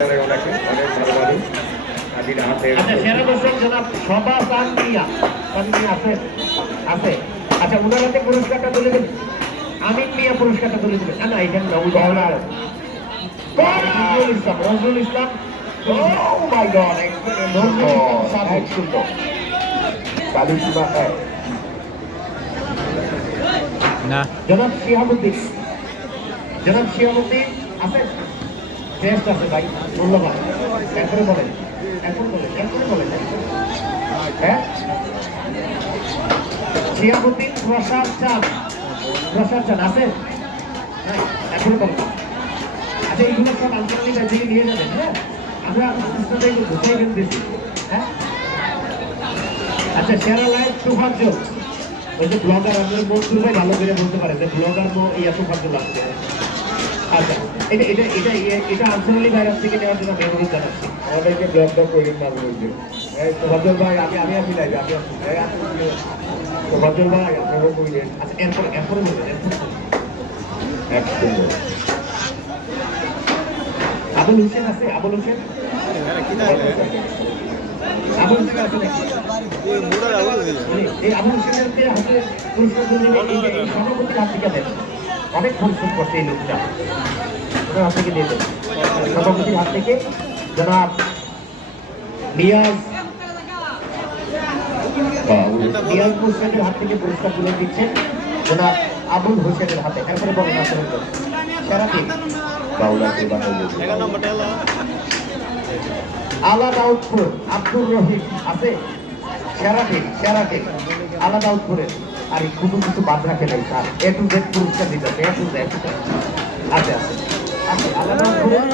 সেরা দর্শক জনাব সভা তানমিয়া আছে। আচ্ছা, উনার হাতে পুরস্কারটা তুলে দেবেন। আমিন মিয়া পুরস্কারটা তুলে দেবেন। না এটা না, ওই ধরনের নজরুল ইসলাম। ও মাই গড, নজরুল ইসলাম সাহেব সুন্দর কালিসিমা না। জনাব শিহাবুদ্দিন আছে, টেস্ট আছে ভাই, ধন্যবাদ। এরপরে বলেন হ্যাঁ, শিহাবুদ্দিন প্রসাদ চাঁদ আছে। হ্যাঁ, এরপরে বলেন। আচ্ছা, এইগুলো সব আন্তর্জাতিক ব্যাচে নিয়ে যাবেন। হ্যাঁ, আমরা বুঝাই দিচ্ছি। হ্যাঁ, আচ্ছা, সেরা লাইভ সুভাজ্জল, ওই যে ব্লগার, আপনার মনসুর ভাই ভালো করে বলতে পারে যে ব্লগার সুভাজ্জল আসছে। আচ্ছা, এটা আনসারুল্লাহ ভাইরাস থেকে নেওয়ার জন্য আমি অনুরোধ জানাচ্ছি। আমাদেরকে ব্লগটা করেন না বলতে। সুভাজ্জল ভাই, আমি আসি লাইভে, সুভাজ্জল ভাই আপনারাও কইলেন। আচ্ছা, এরপরে বলবেন। আবুল হোসেন আছে, আবুল হোসেন আছে নাকি? এই আবুল হোসেনের হাতে পুরস্কার সভাপতির হাত থেকে দেন। অনেক পরিশ্রম করছে এই লোকটা, ওনার হাত থেকে দিয়ে দেন। সভাপতির হাত থেকে জনাব নিয়াজ হোসেনের হাত থেকে পুরস্কার তুলে দিচ্ছেন জনাব আবুল হোসেনের হাতে। এরপরে বলেন আসলে সেরা টিম আলা দাউদপুর আব্দুর রহিম আছে। সেরা টিম আলা দাউদপুরের। আর কোনো কিছু বাদ রাখে নাই স্যার, A to Z পুরস্কার দিতে হবে। A to Z আছে আলা দাউদপুরের